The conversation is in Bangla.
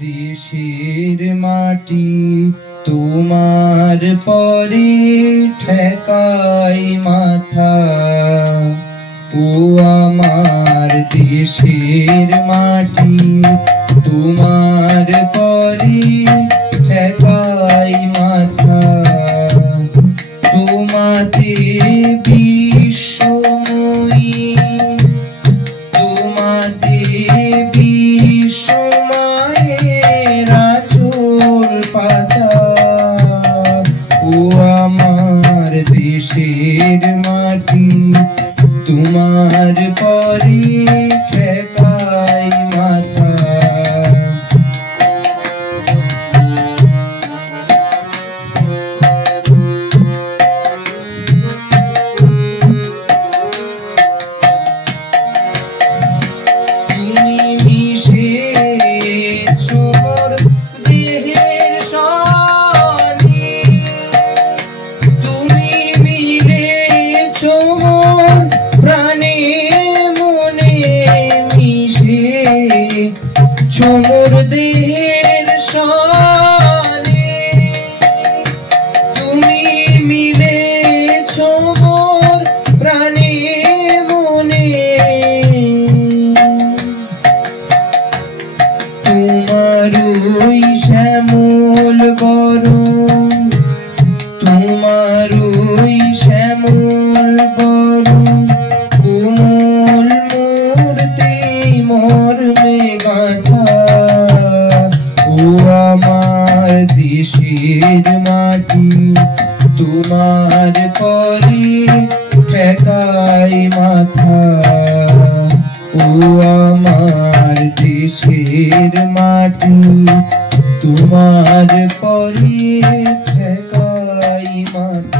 দেশের মাটি তোমার পরে ঠেকাই মাথা। ও আমার দেশের মাটি তোমার পরে ঠেকাই মাথা। তোমাতে বিশ্বময়ী, তোমাতে বিশ্বমায়ের আঁচল পাতা। ও আমার দেশের মাটি তোমার পরে ঠেকাই মাথা। মোর দেহের সনে তুমি মিলেছো মোর প্রাণে মনে। তোমার ওই শ্যামল বরণ, তোমার ওই শ্যামল বরণ কোমল মূর্তি মর্মে গাঁথা। ও আমার দেশের মাটি তোমার পরে ঠেকাই মাথা। ও আমার দেশের মাটি তোমার পরে ঠেকাই মাথা।